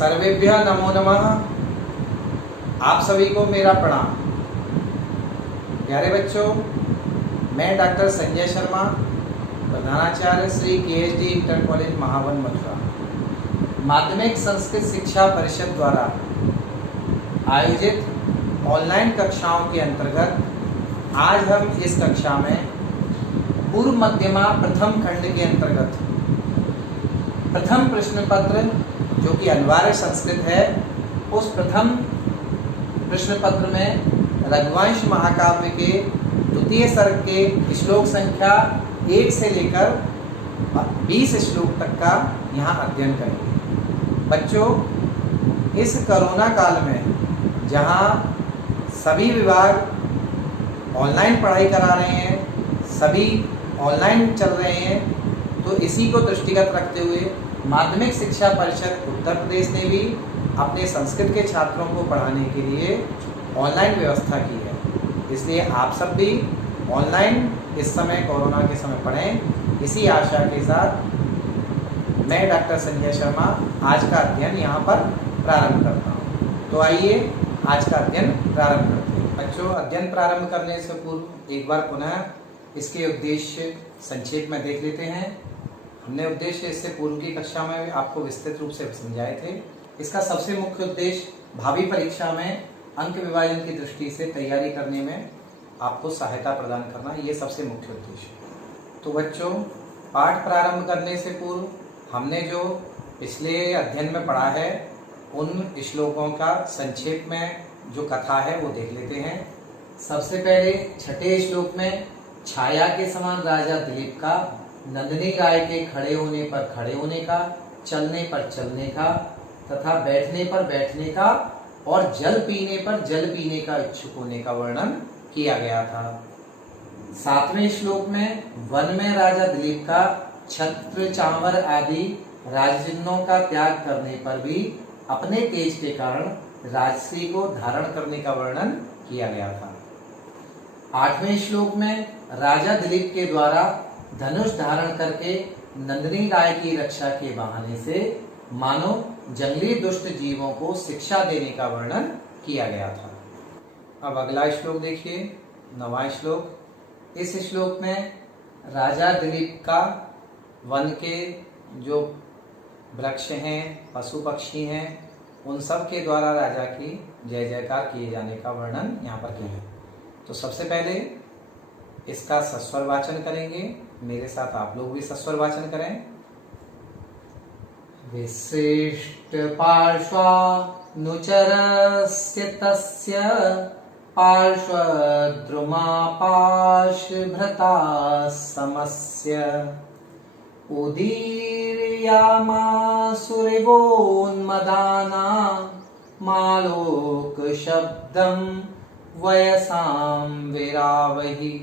सर्वेभ्यः नमो नमः। आप सभी को मेरा प्रणाम। प्यारे बच्चों, मैं डॉक्टर संजय शर्मा, प्रधानाचार्य श्री केएचडी इंटर कॉलेज महावन मथुरा, माध्यमिक संस्कृत शिक्षा परिषद द्वारा आयोजित ऑनलाइन कक्षाओं के अंतर्गत आज हम इस कक्षा में पूर्व मध्यमा प्रथम खंड के अंतर्गत प्रथम प्रश्न पत्र जो कि अनिवार्य संस्कृत है, उस प्रथम प्रश्न पत्र में रघुवंश महाकाव्य के द्वितीय सर्ग के श्लोक संख्या 1 से लेकर 20 श्लोक तक का यहाँ अध्ययन करेंगे। बच्चों, इस कोरोना काल में जहाँ सभी विभाग ऑनलाइन पढ़ाई करा रहे हैं, सभी ऑनलाइन चल रहे हैं, तो इसी को दृष्टिगत रखते हुए माध्यमिक शिक्षा परिषद उत्तर प्रदेश ने भी अपने संस्कृत के छात्रों को पढ़ाने के लिए ऑनलाइन व्यवस्था की है। इसलिए आप सब भी ऑनलाइन इस समय कोरोना के समय पढ़ें। इसी आशा के साथ मैं डॉक्टर संजय शर्मा आज का अध्ययन यहाँ पर प्रारंभ करता हूँ। तो आइए आज का अध्ययन प्रारंभ करते हैं। बच्चों, अध्ययन प्रारंभ करने से पूर्व एक बार पुनः इसके उद्देश्य संक्षेप में देख लेते हैं। हमने उद्देश्य इससे पूर्व की कक्षा में आपको विस्तृत रूप से समझाए थे। इसका सबसे मुख्य उद्देश्य भावी परीक्षा में अंक विभाजन की दृष्टि से तैयारी करने में आपको सहायता प्रदान करना, ये सबसे मुख्य उद्देश्य। तो बच्चों, पाठ प्रारंभ करने से पूर्व हमने जो पिछले अध्ययन में पढ़ा है, उन श्लोकों का संक्षेप में जो कथा है वो देख लेते हैं। सबसे पहले छठे श्लोक में छाया के समान राजा दिलीप का, नंदिनी गाय के खड़े होने पर खड़े होने का, चलने पर चलने का तथा बैठने पर बैठने का और जल पीने पर जल पीने का इच्छुक होने का वर्णन किया गया था। सातवें श्लोक में वन में राजा दिलीप का छत्र चांवर आदि राजचिन्हों का त्याग करने पर भी अपने तेज के कारण राजश्री को धारण करने का वर्णन किया गया था। आठवें श्लोक में राजा दिलीप के द्वारा धनुष धारण करके नंदिनी गाय की रक्षा के बहाने से मानो जंगली दुष्ट जीवों को शिक्षा देने का वर्णन किया गया था। अब अगला श्लोक देखिए, 9वां श्लोक। इस श्लोक में राजा दिलीप का वन के जो वृक्ष हैं, पशु पक्षी हैं, उन सब के द्वारा राजा की जय जयकार किए जाने का वर्णन यहाँ पर किया है। तो सबसे पहले इसका सस्वर वाचन करेंगे। मेरे साथ आप लोग भी सस्वर वाचन करें। विशिष्ट पार्श्वानुचरस्य तस्य पार्श्वद्रुमा पाशभृता समस्य उदीर्यामासुरिवोन्मदाना मालोक शब्दम वयसां विरावहि।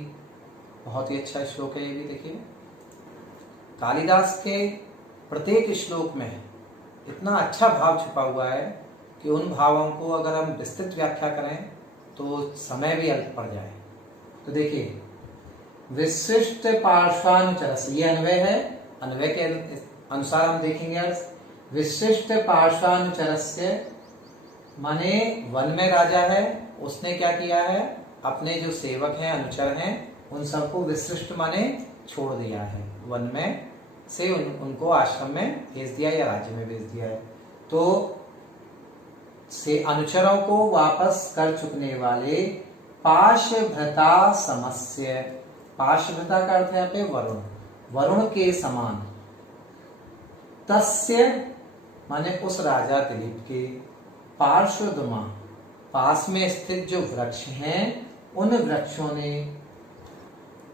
बहुत ही अच्छा श्लोक है ये भी। देखिए, कालिदास के प्रत्येक श्लोक में इतना अच्छा भाव छुपा हुआ है कि उन भावों को अगर हम विस्तृत व्याख्या करें तो समय भी अल्प पड़ जाए। तो देखिए, विशिष्ट पार्श्वानुचरस्य, ये अन्वय है। अन्वय के अनुसार हम देखेंगे अर्थ। विशिष्ट पार्श्वानुचरस्य माने वन में राजा है, उसने क्या किया है, अपने जो सेवक हैं, अनुचर हैं, उन सबको विशिष्ट माने छोड़ दिया है। वन में से उनको आश्रम में भेज दिया या राज्य में भेज दिया है। तो से अनुचरों को वापस कर चुकने वाले पाशभृता समस्य, पाशभृता का अर्थ है यहाँ पे वरुण, वरुण के समान। तस्य माने उस राजा दिलीप के, पार्श्वद्रुमा पास में स्थित जो वृक्ष हैं, उन वृक्षों ने,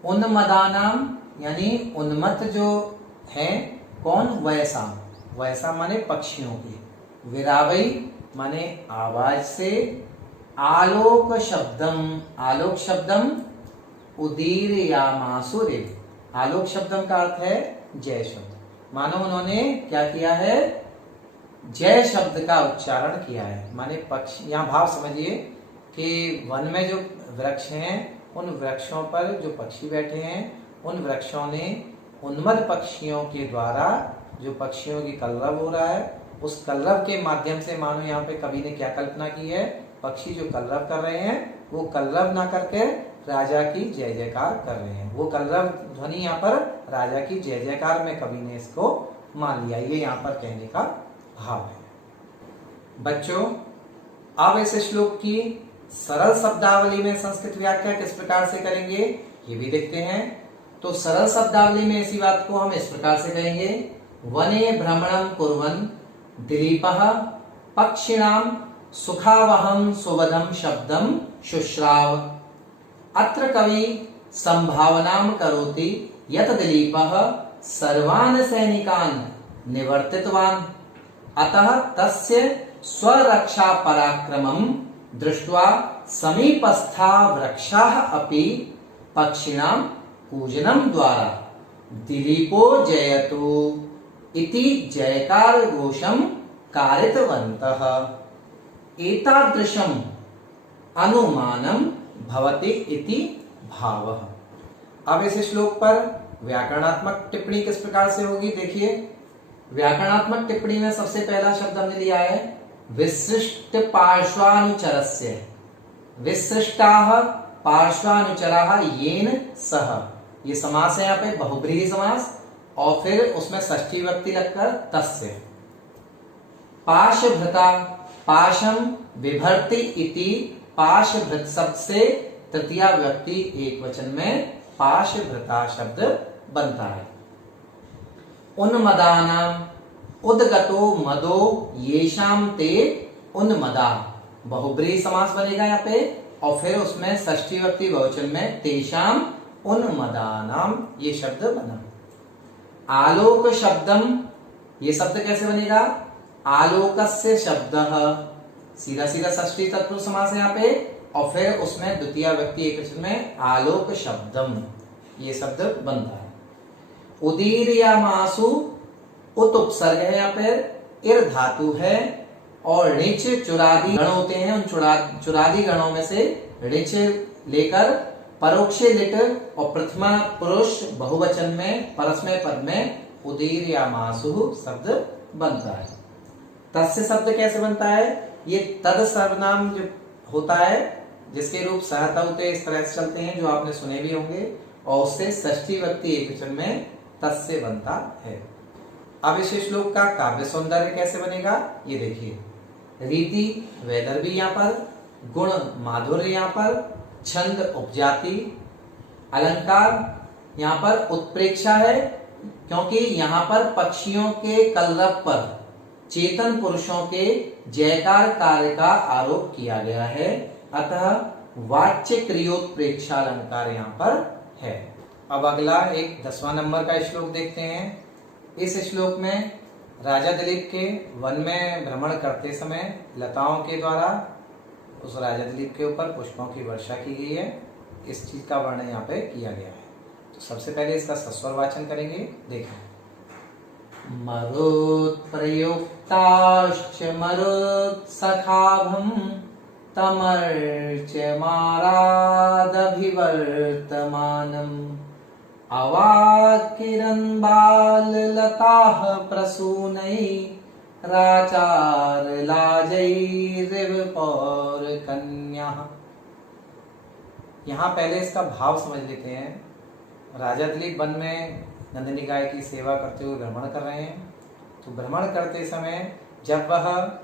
उन्मदानाम यानी उन्मत्त जो हैं, कौन, वैसा, वैसा माने पक्षियों के, विरावई माने आवाज से, आलोक शब्दम, आलोक शब्दम उदीरयामासुरे, आलोक शब्दम का अर्थ है जय शब्द। मानो उन्होंने क्या किया है, जय शब्द का उच्चारण किया है। माने पक्षी, यहाँ भाव समझिए कि वन में जो वृक्ष हैं, उन वृक्षों पर जो पक्षी बैठे हैं, उन वृक्षों ने उन्मत्त पक्षियों के द्वारा, जो पक्षियों की कलरव हो रहा है, उस कलरव के माध्यम से मानो यहाँ पे कवि ने क्या कल्पना की है, पक्षी जो कलरव कर रहे हैं वो कलरव ना करके राजा की जय जयकार कर रहे हैं। वो कलरव ध्वनि यहाँ पर राजा की जय जयकार में कवि ने इसको मान लिया। ये यहाँ पर कहने का भाव है। बच्चों, अब इस श्लोक की सरल शब्दावली में संस्कृत व्याख्या किस प्रकार से करेंगे ये भी देखते हैं। तो सरल शब्दावली में इसी बात को हम इस प्रकार से कहेंगे, वने भ्रमणं कुर्वन् दिलीपः पक्षिणां सुखावहं सुवदं शब्दं शुश्राव। अत्र कवि संभावनां करोति यत् दिलीपः सर्वान् सैनिकान् निवर्तितवान्, अतः तस्य स्वरक्षा पराक्रमं दृष्ट्वा समीपस्था वृक्षाः अपि पक्षिणां कूजनं द्वारा दिलीपो जयतु इति जयकार घोषं कारितवन्तः। एतादृशम् अनुमानं भवति इति भावः। अब इस श्लोक पर व्याकरणात्मक टिप्पणी किस प्रकार से होगी देखिए। व्याकरणात्मक टिप्पणी में सबसे पहला शब्द हमने लिया है विशिष्ट पार्श्वानुचरस्य। विशिष्टाः पार्श्वानुचराः येन सह, ये समास है यहाँ पे बहुब्रीहि समास, और फिर उसमें षष्ठी विभक्ति लगकर तस्य। पाशभृता, पाशम विभर्ति इति पाशभृत शब्द से तृतीया विभक्ति एक वचन में पाशभृता शब्द बनता है। उन्मदानाम, उद्गतो मदो येषाम ते उन्मदा, बहुब्रीहि समास बनेगा यहाँ पे, और फिर उसमें षष्ठी विभक्ति बहुवचन में तेषाम उन्मदानाम ये शब्द बना। आलोक शब्दम, ये शब्द कैसे बनेगा, आलोकस्य शब्दः, सीधा सीधा षष्ठी तत्पुरुष समास है यहाँ पे, और फिर उसमें द्वितीय व्यक्ति एक वचन में आलोक शब्दम ये शब्द बनता है। उदीर्यमासु, उत उपसर्ग है यहाँ पे, इर धातु है, और ऋच चुरादी गण होते हैं, उन चुरादी गणों में से ऋच लेकर परोक्षे लिट और प्रथमा पुरुष बहुवचन में परस्मय पद में उदीर्यमासु शब्द बनता है। तस्य शब्द कैसे बनता है, ये तद सर्वनाम जो होता है जिसके रूप सहतौते इस तरह से चलते हैं जो आपने सुने भी होंगे, और उससे षष्ठी विभक्ति एक वचन में तस्य बनता है। अब इस श्लोक का काव्य सौंदर्य कैसे बनेगा ये देखिए। रीति वैदर्भी यहाँ पर, गुण माधुर्य यहाँ पर, छंद उपजाति, अलंकार यहाँ पर उत्प्रेक्षा है, क्योंकि यहाँ पर पक्षियों के कलरव पर चेतन पुरुषों के जयकार कार्य का आरोप किया गया है, अतः वाच्य क्रियोत्प्रेक्षा अलंकार यहाँ पर है। अब अगला एक 10वां नंबर का श्लोक देखते हैं। इस श्लोक में राजा दिलीप के वन में भ्रमण करते समय लताओं के द्वारा उस राजा दिलीप के ऊपर पुष्पों की वर्षा की गई है, इस चीज का वर्णन यहाँ पे किया गया है। तो सबसे पहले इसका सस्वर वाचन करेंगे, देखें। मरुत्प्रयुक्ताश्च मरुत्सखाभं तमर्च्यमारादभिवर्तमानम् अवाकिरन् बाललताः प्रसूनै राचारलाजैरिवपौर कन्याः। यहाँ पहले इसका भाव समझ लेते हैं। राजा दिलीप वन में नंदिनी गाय की सेवा करते हुए भ्रमण कर रहे हैं। तो भ्रमण करते समय जब वह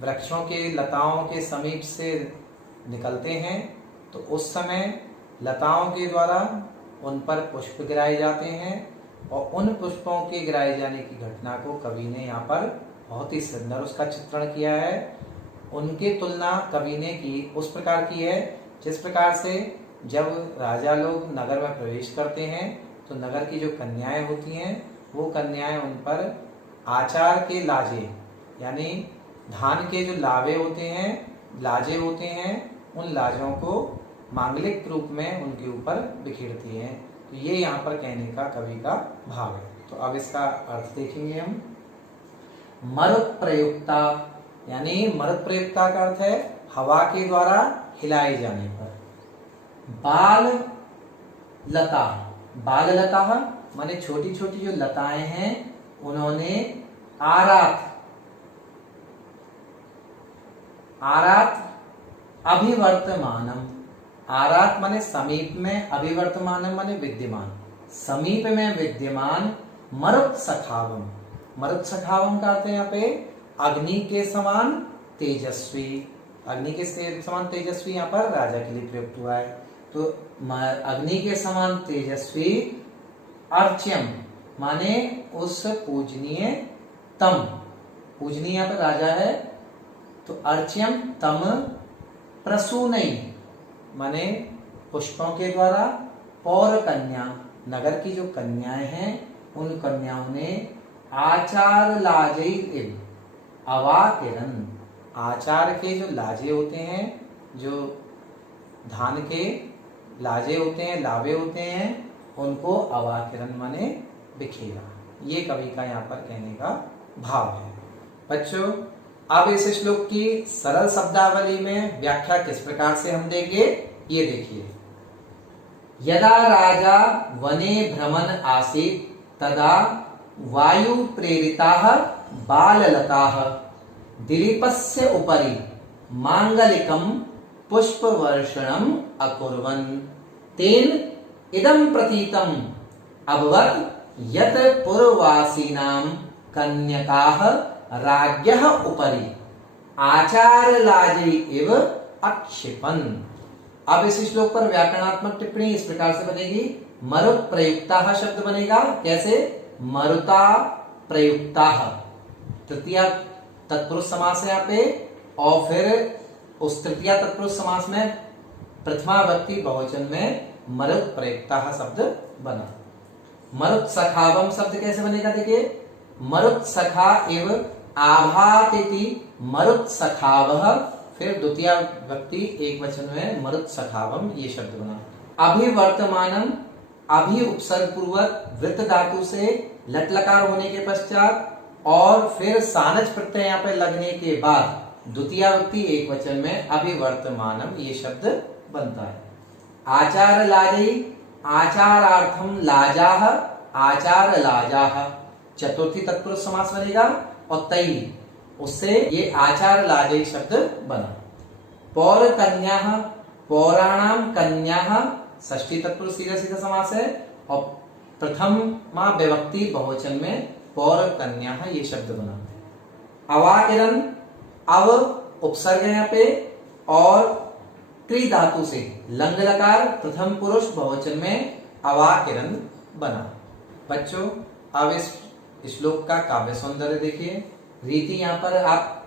वृक्षों के लताओं के समीप से निकलते हैं तो उस समय लताओं के द्वारा उन पर पुष्प गिराए जाते हैं, और उन पुष्पों के गिराए जाने की घटना को कवि ने यहाँ पर बहुत ही सुंदर उसका चित्रण किया है। उनकी तुलना कवि ने की उस प्रकार की है जिस प्रकार से जब राजा लोग नगर में प्रवेश करते हैं तो नगर की जो कन्याएं होती हैं वो कन्याएं उन पर आचार के लाजे यानी धान के जो लावे होते हैं, लाजे होते हैं, उन लाजों को मांगलिक रूप में उनके ऊपर बिखेरती हैं। तो ये यहाँ पर कहने का कवि का भाव है। तो अब इसका अर्थ देखेंगे हम। मरुत प्रयुक्ता यानी मरुत प्रयुक्ता का अर्थ है हवा के द्वारा हिलाए जाने पर। बाल लता, बाल लता माने छोटी छोटी जो लताएं हैं उन्होंने आरात आरात अभिवर्तमानम, आरात माने समीप में, अभिवर्तमानम माने विद्यमान, समीप में विद्यमान, मरुत सखावम, मरुत सखावम का अर्थ है यहाँ पे अग्नि के समान तेजस्वी, अग्नि के समान तेजस्वी यहाँ पर राजा के लिए प्रयुक्त हुआ है। तो अग्नि के समान तेजस्वी, अर्च्यम माने उस पूजनीय, तम पूजनीय यहाँ पर राजा है, तो अर्च्यम तम प्रसूनई माने पुष्पों के द्वारा, पौर कन्या नगर की जो कन्याएं हैं उन कन्याओं ने आचार लाजई इव, अवाकिरन, आचार के जो लाजे होते हैं, जो धान के लाजे होते हैं, लावे होते हैं, उनको अवाकिरन माने बिखेरा। ये कवि का यहाँ पर कहने का भाव है। बच्चों अब इस श्लोक की सरल शब्दावली में व्याख्या किस प्रकार से हम देंगे, ये देखिए। यदा राजा वने भ्रमण आसीत् तदा वायु प्रेरिताः बाललताः दिलीपस्य उपरि मांगलिकं पुष्पवर्षणम् अकुर्वन्, तेन इदं प्रतीतम् अभवत् यत् पूर्ववासीनां कन्यकाः राज्ञः उपरि आचारलाजै इव अक्षिपन्। अब इस श्लोक पर व्याकरणात्मक टिप्पणी इस प्रकार से बनेगी। मरुत प्रयुक्ता शब्द बनेगा, कैसे? मरुता प्रयुक्ता, तृतीया तत्पुरुष समास है यहाँ पे, और फिर उस तृतीया तत्पुरुष समास में प्रथमा व्यक्ति बहुवचन में मरुत प्रयुक्ता शब्द बना। मरुत सखावम शब्द कैसे बनेगा, देखिए। मरुत सखा एव आभातिति मरुत सखावह, फिर द्वितीय व्यक्ति एक वचन में मरुत सखावम, ये शब्द बना। अभिवर्तमानम, अभि उपसर्ग पूर्वक वृत्त धातु से लट लकार होने के पश्चात और फिर सानच प्रत्यय यहाँ पे लगने के बाद द्वितीय व्यक्ति एक वचन में अभिवर्तमानम, ये शब्द बनता है। आचार लाजई, आचारार्थम लाजाह, आचार लाजाह, चतुर्थी तत्पुरुष समास बनेगा, और तई उससे ये आचार लाजई शब्द बना। पौर कन्या, पौराणाम कन्या, षष्ठी तत्पुरुष सीधा सीधा समास है, और प्रथमा विभक्ति बहुवचन में पौर कन्या, ये शब्द बना। अवाकिरन, अव उपसर्ग यहाँ पे, और क्री धातु से लंग लकार प्रथम पुरुष बहुवचन में अवाकिरन बना। बच्चों अब इस श्लोक का काव्य सौंदर्य देखिए। रीति यहाँ पर आप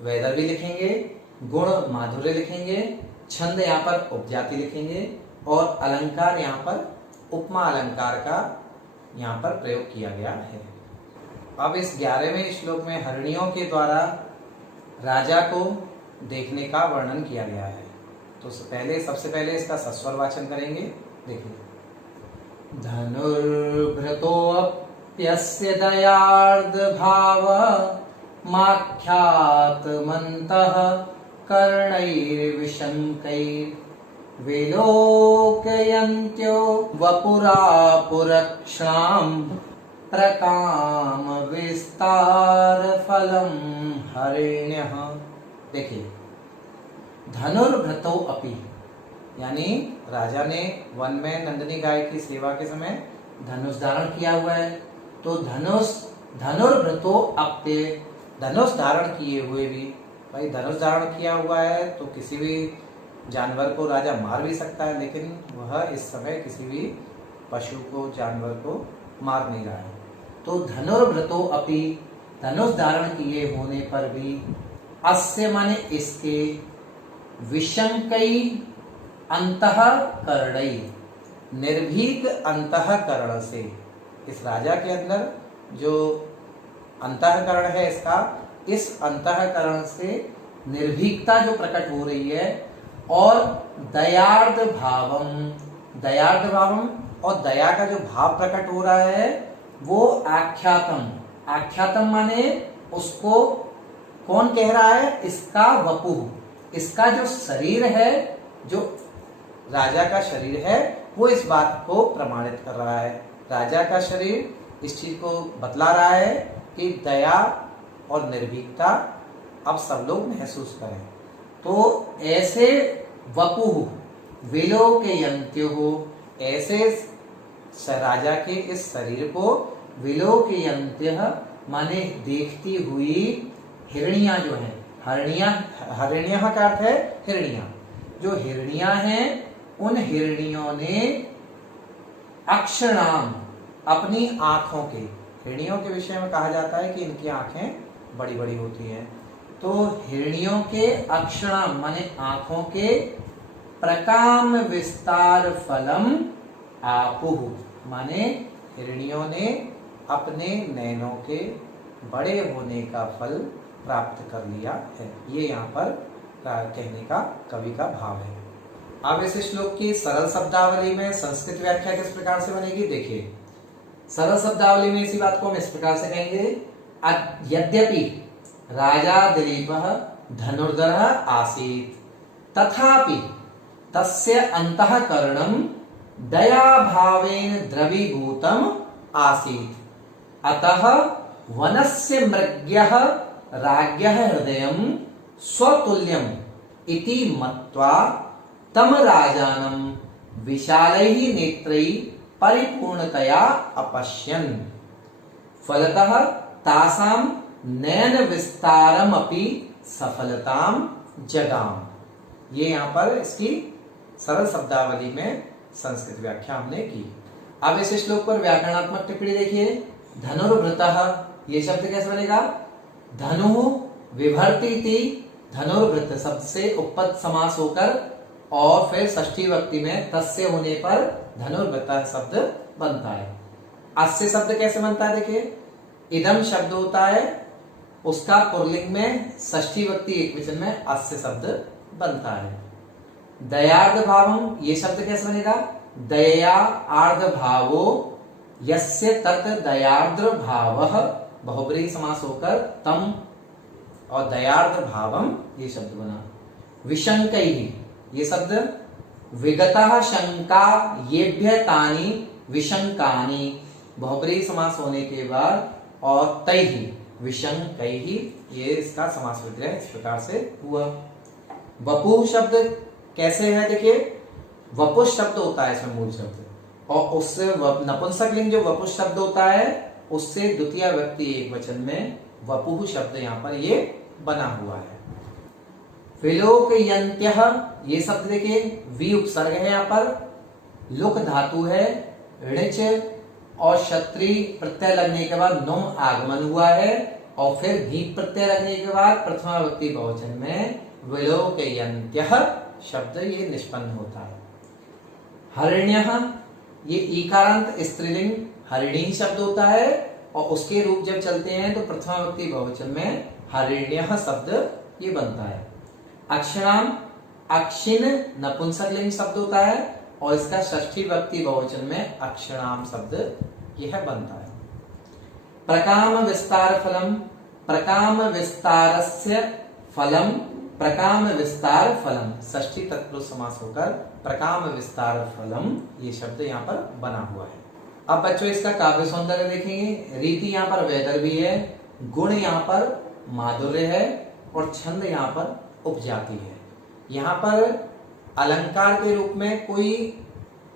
वेदर भी लिखेंगे, गुण माधुर्य लिखेंगे, छंद यहाँ पर उपजाति लिखेंगे, और अलंकार यहाँ पर उपमा अलंकार का यहाँ पर प्रयोग किया गया है। अब इस 11वें श्लोक में हरिणियों के द्वारा राजा को देखने का वर्णन किया गया है। तो सबसे पहले इसका सस्वर वाचन करेंगे, देखिए। धनुर्भृतोऽप्यस्य दयार्द भाव माख्यातमन्तः कर्णैर्विशङ्कैर्विलोकयन्त्यो वपुरापुरक्षाम् प्रकाम विस्तार फलम हरिण्यः। देखिए, धनुर्भृतौ अपि, यानी राजा ने वन में नंदिनी गाय की सेवा के समय धनुष धारण किया हुआ है। तो धनुर्भृतो अप्य, धनुष धारण किए हुए भी, भाई धनुष धारण किया हुआ है तो किसी भी जानवर को राजा मार भी सकता है, लेकिन वह इस समय किसी भी पशु को, जानवर को मार नहीं रहा है। तो धनुर्भृतो अपि, धनुष धारण किए होने पर भी, अस्य माने इसके, विशंकई अंतःकरणई, निर्भीक अंतःकरण से, इस राजा के अंदर जो अंतःकरण है इसका, इस अंतःकरण से निर्भीकता जो प्रकट हो रही है, और दयार्द भावम, दयार्द भावम, और दया का जो भाव प्रकट हो रहा है वो आख्यातम, आख्यातम माने उसको कौन कह रहा है, इसका वपु, इसका जो शरीर है, जो राजा का शरीर है, वो इस बात को प्रमाणित कर रहा है। राजा का शरीर इस चीज को बतला रहा है कि दया और निर्भीकता अब सब लोग महसूस करें। तो ऐसे वपुः विलोकयन्त्युः, ऐसे राजा के इस शरीर को विलोकयन्त्यः माने देखती हुई हिरणियां जो हैं, हरिण्यः का अर्थ है हिरणियां, जो हिरणियां हैं उन हिरणियों ने अक्षणाम अपनी आंखों के, हिरणियों के विषय में कहा जाता है कि इनकी आंखें बड़ी बड़ी होती हैं, तो हिरणियों के अक्षणाम माने आंखों के प्रकाम विस्तार फलम आपुः माने हिरणियों ने अपने नैनों के बड़े होने का फल प्राप्त कर लिया है। ये यहाँ पर कहने का कवि का भाव है। अब इस श्लोक की सरल शब्दावली में संस्कृत व्याख्या किस प्रकार से बनेगी, देखिए। सरल शब्दावली में इसी बात को हम इस प्रकार से कहेंगे, यद्यपि राजा दिलीपः धनुर्धरः आसीत् तथापि तस्य अंतःकरणं दयाभावेन द्रवीभूतम् आसीत्, अतः वनस्य मृग्यः राज्ञः हृदयं स्वतुल्यम् इति मत्वा तम राजानं विशालैः नेत्रैः परिपूर्णतया अपश्यन्, फलतः तासां नयन विस्तारमपि सफलतां जगाम। ये यहाँ पर इसकी सरल शब्दावली में संस्कृत व्याख्या हमने की। अब इस श्लोक पर व्याकरणात्मक टिप्पणी देखिए। धनुर्भृतः, ये शब्द कैसे बनेगा, धनु विभर्ति धनुर्भृत शब्द से उपपद समास होकर और फिर षष्ठी विभक्ति में तस्य होने पर धनुर्भृतः शब्द बनता है। अस्य शब्द कैसे बनता है, देखिए। इदम शब्द होता है, उसका पुल्लिंग में षष्ठी विभक्ति एकवचन में अस्य शब्द बनता है। दयार्ध भावम, ये शब्द कैसे बनेगा, दया आर्ध भावो यस्य तत् दयार्द्र भावः, बहुब्रीहि समास होकर तम और दयार्ध भावम ये शब्द बना। विशंकैहि, ये शब्द विगतः शंका येभ्य तानि विशंकानि, बहुब्रीहि समास होने के बाद और तैहि विशंकैहि, ये इसका समास विग्रह इस प्रकार से हुआ। वपुः शब्द कैसे है, देखिए। वपुः शब्द होता है इसमें मूल शब्द, और उससे नपुंसकलिंग जो वपुः शब्द होता है उससे द्वितीय व्यक्ति एकवचन में वपुः शब्द यहाँ पर ये बना हुआ है। विलोकयन्त्यः, ये शब्द देखिए, वि उपसर्ग है यहाँ पर, लुक धातु है, ऋच और क्षत्रि प्रत्यय लगने के बाद नुम आगमन हुआ है, और फिर भी प्रत्यय लगने के बाद प्रथमा विभक्ति बहुवचन में विलोकयन्त्यः शब्द ये निष्पन्न होता है। हरिण्यः, ये ईकारांत स्त्रीलिंग हरिणी शब्द होता है, और उसके रूप जब चलते हैं तो प्रथमा विभक्ति बहुवचन में हरिण्यः शब्द ये बनता है। अक्षराम अक्षिण नपुंसकलिंग शब्द होता है, और इसका षष्ठी विभक्ति बहुवचन में अक्षराम शब्द यह बनता है। प्रकाम विस्तार फलम, प्रकाम विस्तारस्य फलम, प्रकाम विस्तार फलम, षष्ठी तत्पुरुष समास होकर प्रकाम विस्तार फलम ये शब्द यहाँ पर बना हुआ है। अब बच्चों इसका काव्य सौंदर्य देखेंगे। रीति यहाँ पर वैदर्भी है, गुण यहाँ पर माधुर्य है, और छंद यहाँ पर उपजाति है। यहाँ पर अलंकार के रूप में कोई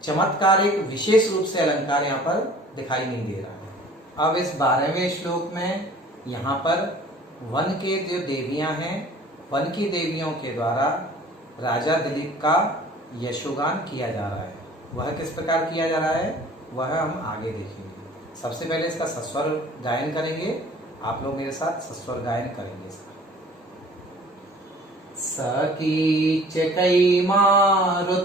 चमत्कारिक विशेष रूप से अलंकार यहाँ पर दिखाई नहीं दे रहा है। अब इस 12वें श्लोक में यहाँ पर वन के जो देवियां हैं, वन की देवियों के द्वारा राजा दिलीप का यशोगान किया जा रहा है। वह किस प्रकार किया जा रहा है वह हम आगे देखेंगे। सबसे पहले इसका सस्वर गायन करेंगे, आप लोग मेरे साथ सस्वर गायन करेंगे इसका। सकीचकै मारुतपूर्णरन्ध्रै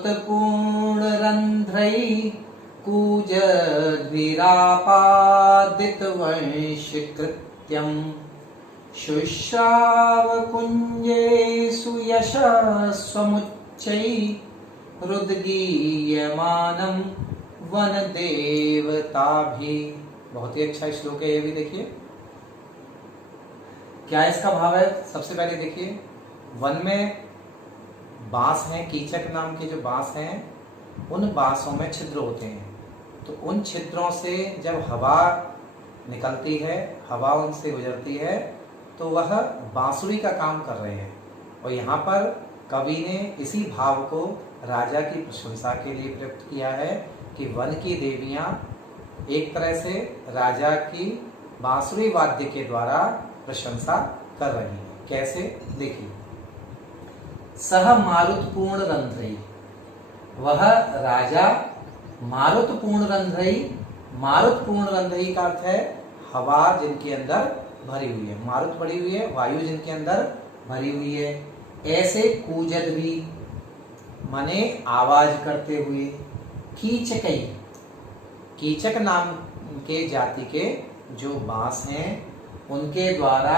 कूजद्विरापादितवंशकृत्यं शुश्रावकुञ्जेषु यशस्वमुच्चैः रुद्गीयमानं वनदेवताभिः। बहुत ही अच्छा श्लोक है ये भी, देखिए क्या इसका भाव है। सबसे पहले देखिए, वन में बांस हैं, कीचक नाम के जो बांस हैं, उन बांसों में छिद्र होते हैं, तो उन छिद्रों से जब हवा निकलती है, हवा उनसे गुजरती है, तो वह बांसुरी का काम कर रहे हैं। और यहाँ पर कवि ने इसी भाव को राजा की प्रशंसा के लिए प्रयुक्त किया है कि वन की देवियां एक तरह से राजा की बांसुरी वाद्य के द्वारा प्रशंसा कर रही हैं। कैसे, देखिए। सह मारुतपूर्ण रंध्रई, वह राजा मारुतपूर्ण रंध्रई, मारुतपूर्ण रंध्रई का अर्थ है हवा जिनके अंदर भरी हुई है, मारुत भरी हुई है, वायु जिनके अंदर भरी हुई है। ऐसे कूजत भी माने आवाज करते हुए, कीचकई, कीचक नाम के जाति के जो बांस हैं उनके द्वारा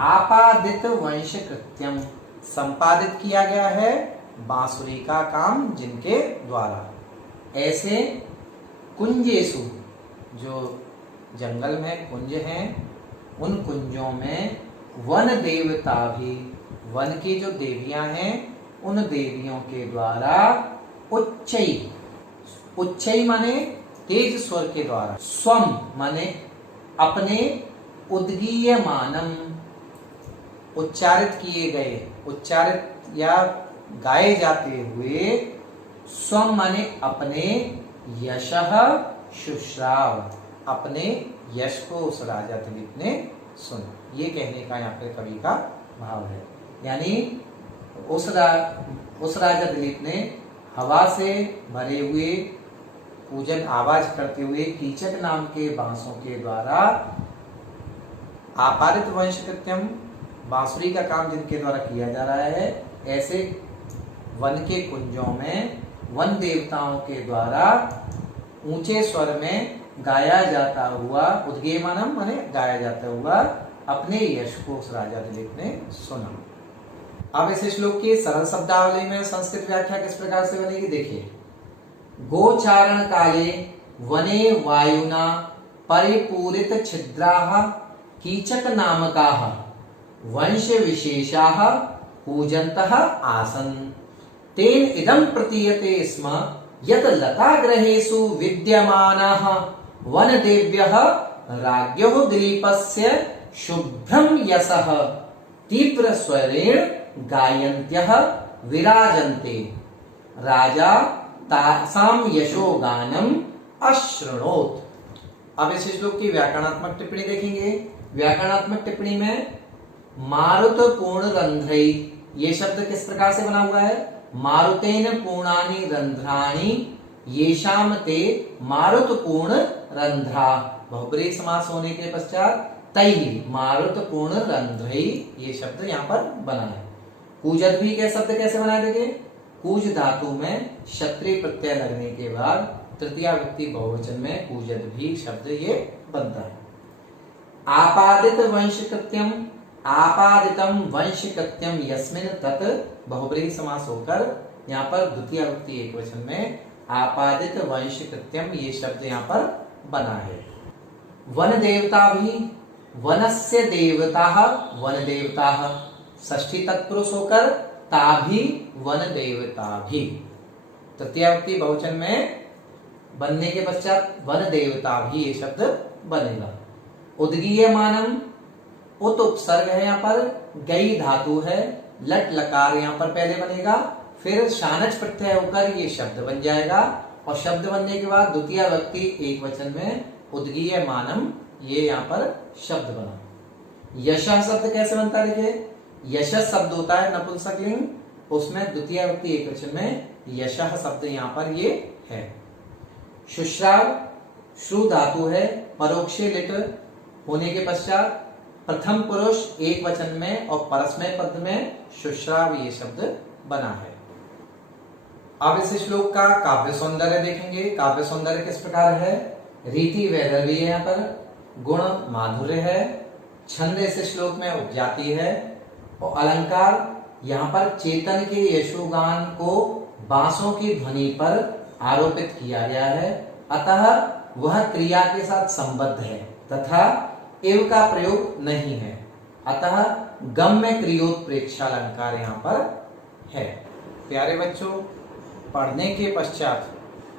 आपादित वंश कृत्यम, संपादित किया गया है बांसुरी का काम जिनके द्वारा। ऐसे कुंजेसु, जो जंगल में कुंज हैं उन कुंजों में वन देवता भी, वन की जो देवियां हैं उन देवियों के द्वारा उच्चई, उच्चई माने तेज स्वर के द्वारा, स्वम माने अपने, उद्गीयमानम उच्चारित किए गए, उच्चारित या गाए जाते हुए, स्वम माने अपने, यशः शुश्राव अपने यश को उस राजा दिलीप ने सुना। ये कहने का यहाँ पे कवि का भाव है। यानी उस राजा दिलीप ने हवा से भरे हुए पूजन आवाज करते हुए कीचक नाम के बांसों के द्वारा आपादित वंश कृत्यम, बांसुरी का काम जिनके द्वारा किया जा रहा है, ऐसे वन के कुंजों में वन देवताओं के द्वारा ऊंचे स्वर में गाया जाता हुआ, उद्गीयमानम माने गाया जाता हुआ, अपने यश को उस राजा दिलीप ने सुना। अब इस श्लोक की सरल शब्दावली में संस्कृत व्याख्या किस प्रकार से बनेगी, देखिए। गोचारण काले वने वायुना परिपूरित छिद्राः कीचक नामकाः वंश विशेषाः पूजन्तः आसन्, तेन इदं प्रतीयते स्म यत् लताग्रहेषु विद्यमानाः वनदेव्यः राज्ञः दिलीपस्य शुभ्रं यशः तीव्र स्वरेण गायन्त्यः विराजन्ते, राजा तासाम यशो गानम अश्रृणोत। अब इस श्लोक की व्याकरणात्मक टिप्पणी देखेंगे। व्याकरणात्मक टिप्पणी में मारुत पूर्ण रंध्रई, ये शब्द किस प्रकार से बना हुआ है, मारुतेन पूर्णानि रंध्राणि येषाम ते मारुत पूर्ण रंध्रा, बहुब्रीहि समास होने के पश्चात तैहि मारुत पूर्ण रंध्रई, ये शब्द यहाँ पर बना है। कूजत भी के शब्द कैसे बना है, देखिए। कूज धातु में क्षत्रिय प्रत्यय लगने के बाद तृतीया व्यक्ति बहुवचन में कूजत भी शब्द ये बनता है। आपादित वंश कृत्यम, आपादितम वंश कृत्यम यस्मिन तत्, बहुब्रीहि समास होकर यहाँ पर द्वितीय व्यक्ति एकवचन में आपादित वंश कृत्यम ये शब्द यहाँ पर बना है। वन देवता भी, वनस्य देवताः, वन देवताः षष्ठी तत्पुरुष होकर ताभी वन देवता भी, तृतीय व्यक्ति बहुवचन में बनने के पश्चात वन देवता भी ये शब्द बनेगा। उद्गीयमानम, उत उपसर्ग है यहाँ पर, गई धातु है, लट लकार यहाँ पर पहले बनेगा, फिर शानच प्रत्यय होकर ये शब्द बन जाएगा, और शब्द बनने के बाद द्वितीय व्यक्ति एक वचन में उद्गीयमानम ये यहाँ पर शब्द बना। यशः शब्द कैसे बनता है, देखिए। यशः शब्द होता है नपुंसकलिंग, उसमें द्वितीय व्यक्ति एक वचन में यशः शब्द यहाँ पर ये है। शुश्राव, श्रु धातु है, परोक्षे लिट होने के पश्चात प्रथम पुरुष एक वचन में और परस्मय पद में शुश्राव ये शब्द बना है। अब इस श्लोक का काव्य सौंदर्य देखेंगे। काव्य सौंदर्य किस प्रकार है, रीति वैदर्भी है यहाँ पर, गुण माधुर्य है, छंद इस श्लोक में उपजाति है, और अलंकार यहाँ पर चेतन के यशोगान को बांसों की ध्वनि पर आरोपित किया गया है, अतः वह क्रिया के साथ संबद्ध है तथा एव का प्रयोग नहीं है, अतः गम्य क्रियोत्प्रेक्षा अलंकार यहाँ पर है। प्यारे बच्चों, पढ़ने के पश्चात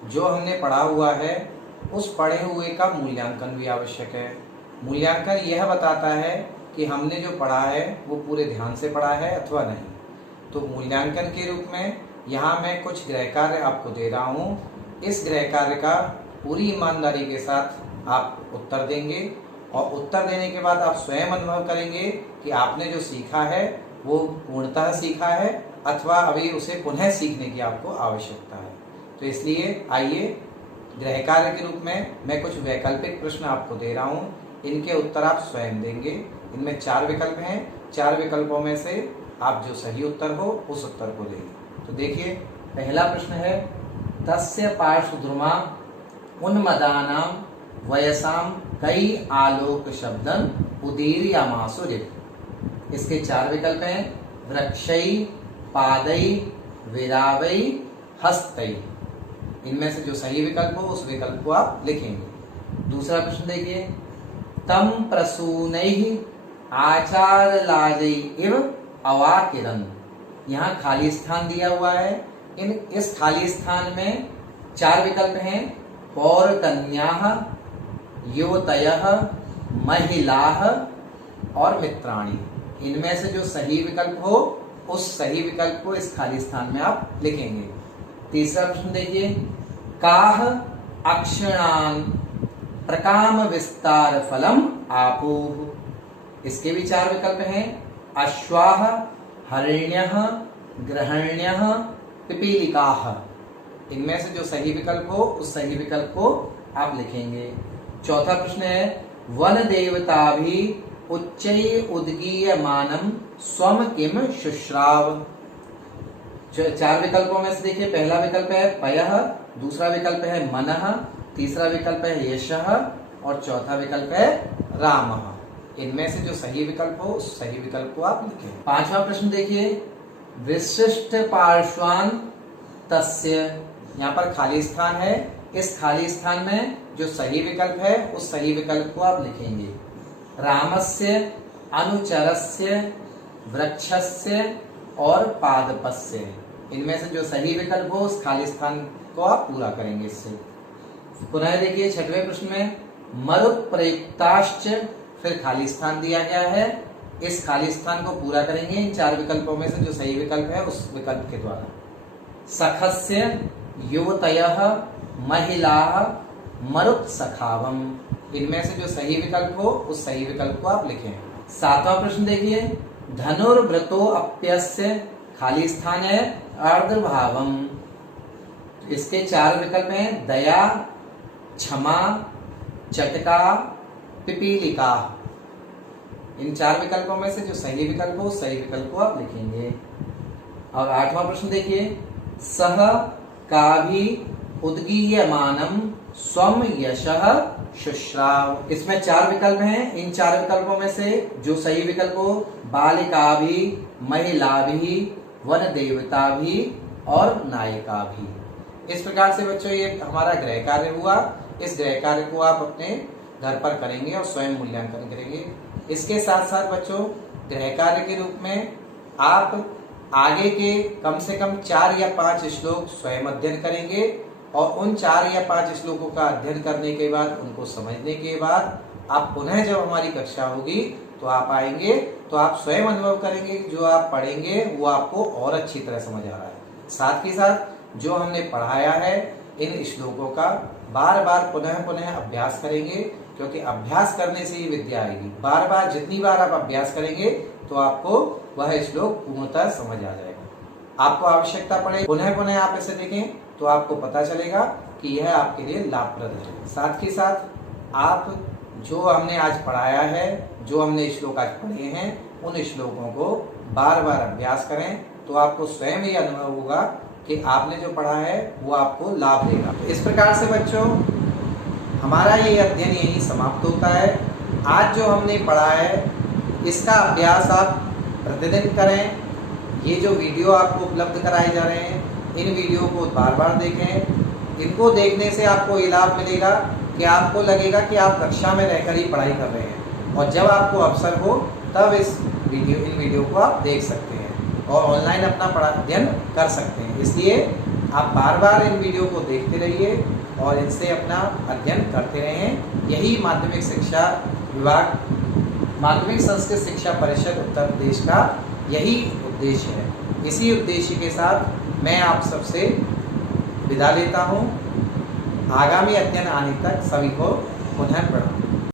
जो हमने पढ़ा हुआ है उस पढ़े हुए का मूल्यांकन भी आवश्यक है। मूल्यांकन यह बताता है कि हमने जो पढ़ा है वो पूरे ध्यान से पढ़ा है अथवा नहीं। तो मूल्यांकन के रूप में यहाँ मैं कुछ गृह कार्य आपको दे रहा हूँ। इस गृह कार्य का पूरी ईमानदारी के साथ आप उत्तर देंगे और उत्तर देने के बाद आप स्वयं अनुभव करेंगे कि आपने जो सीखा है वो पूर्णतः सीखा है अथवा अभी उसे पुनः सीखने की आपको आवश्यकता है। तो इसलिए आइए गृह कार्य के रूप में मैं कुछ वैकल्पिक प्रश्न आपको दे रहा हूँ, इनके उत्तर आप स्वयं देंगे। इनमें 4 विकल्प हैं, 4 विकल्पों में से आप जो सही उत्तर हो उस उत्तर को देंगे। तो देखिए पहला प्रश्न है, तस्य पार्श्वद्रुमा उन्मदानां वयसाम कई आलोक शब्दन उदीर्यमासुरित। इसके 4 विकल्प हैं, वृक्षै, पादै, विरावै, हस्तै। इनमें से जो सही विकल्प हो उस विकल्प को आप लिखेंगे। दूसरा प्रश्न देखिए, तम प्रसूनैः आचारलाजै इव अवाकिरन्। यहाँ खाली स्थान दिया हुआ है। इस खाली स्थान में 4 विकल्प हैं, पौरकन्याः, युवतयः, महिलाः और मित्राणि। इनमें से जो सही विकल्प हो उस सही विकल्प को इस खाली स्थान में आप लिखेंगे। तीसरा प्रश्न देखिए, काह अक्षणान प्रकाम विस्तार फलम आपुः। इसके भी 4 विकल्प हैं, अश्वाः, हरिण्यः, ग्रहण्यः, पिपीलिकाः। इनमें से जो सही विकल्प हो उस सही विकल्प को आप लिखेंगे। चौथा प्रश्न है, वन देवता भी उच्चै उद्गीयमानम स्वम किम शुश्राव। 4 विकल्पों में से देखिए, पहला विकल्प है पयः, दूसरा विकल्प है मनः, तीसरा विकल्प है यशः और चौथा विकल्प है रामः। इनमें से जो सही विकल्प हो उस सही विकल्प को आप लिखें। 5वां प्रश्न देखिए, विशिष्ट पार्श्वान तस्य। यहाँ पर खाली स्थान है, इस खाली स्थान में जो सही विकल्प है उस सही विकल्प को आप लिखेंगे। रामस्य, अनुचरस्य, वृक्षस्य और पादपस्य। इनमें से जो सही विकल्प हो उस खाली स्थान को आप पूरा करेंगे इससे। पुनः देखिए 6वें प्रश्न में, मरुत प्रयुक्ताश्च, फिर खाली स्थान दिया गया है, इस खाली स्थान को पूरा करेंगे इन 4 विकल्पों में से जो सही विकल्प है उस विकल्प के द्वारा। सखस्य, युवतयः, महिलाः, मरुत सखावम। इनमें से जो सही विकल्प हो उस सही विकल्प को आप लिखें। 7वां प्रश्न देखिए, धनुर्व्रतो अप्यस्य, खाली स्थान है अर्धभावम। इसके 4 विकल्प हैं, दया, क्षमा, चटका, पिपीलिका। इन 4 विकल्पों में से जो सही विकल्प हो सही विकल्प को आप लिखेंगे। और 8वां प्रश्न देखिए, सह काभि उद्गीयमानम स्वम यशः शुश्राव। इसमें 4 विकल्प हैं, इन 4 विकल्पों में से जो सही विकल्प हो, बालिका भी, महिला भी, वन देवता भी और नायिका भी। इस प्रकार से बच्चों ये हमारा गृह कार्य हुआ। इस गृह कार्य को आप अपने घर पर करेंगे और स्वयं मूल्यांकन करेंगे। इसके साथ साथ बच्चों गृह कार्य के रूप में आप आगे के कम से कम 4 या 5 श्लोक स्वयं अध्ययन करेंगे और उन 4 या 5 श्लोकों का अध्ययन करने के बाद उनको समझने के बाद आप पुनः जब हमारी कक्षा होगी तो आप आएंगे तो आप स्वयं अनुभव करेंगे कि जो आप पढ़ेंगे वो आपको और अच्छी तरह समझ आ रहा है। साथ ही साथ जो हमने पढ़ाया है इन श्लोकों का बार बार पुनः अभ्यास करेंगे, क्योंकि अभ्यास करने से ही विद्या आएगी। बार बार जितनी बार आप अभ्यास करेंगे तो आपको वह श्लोक पूर्णतः समझ आ जाएगा। आपको आवश्यकता पड़े पुनः आप इसे देखें तो आपको पता चलेगा कि यह आपके लिए लाभप्रद है। साथ ही साथ आप जो हमने आज पढ़ाया है, जो हमने श्लोक आज पढ़े हैं, उन श्लोकों को बार बार अभ्यास करें तो आपको स्वयं ही अनुभव होगा कि आपने जो पढ़ा है वो आपको लाभ देगा। तो इस प्रकार से बच्चों हमारा ये अध्ययन यहीं समाप्त होता है। आज जो हमने पढ़ा है इसका अभ्यास आप प्रतिदिन करें। ये जो वीडियो आपको उपलब्ध कराए जा रहे हैं इन वीडियो को बार बार देखें। इनको देखने से आपको ये लाभ मिलेगा कि आपको लगेगा कि आप कक्षा में रहकर ही पढ़ाई कर रहे हैं, और जब आपको अवसर हो तब इन वीडियो को आप देख सकते हैं और ऑनलाइन अपना अध्ययन कर सकते हैं। इसलिए आप बार बार इन वीडियो को देखते रहिए और इनसे अपना अध्ययन करते रहें। यही माध्यमिक शिक्षा विभाग, माध्यमिक संस्कृत शिक्षा परिषद उत्तर प्रदेश का यही उद्देश्य है। इसी उद्देश्य के साथ मैं आप सबसे विदा लेता हूँ। आगामी अध्ययन आने तक सभी को पुनः प्रणाम।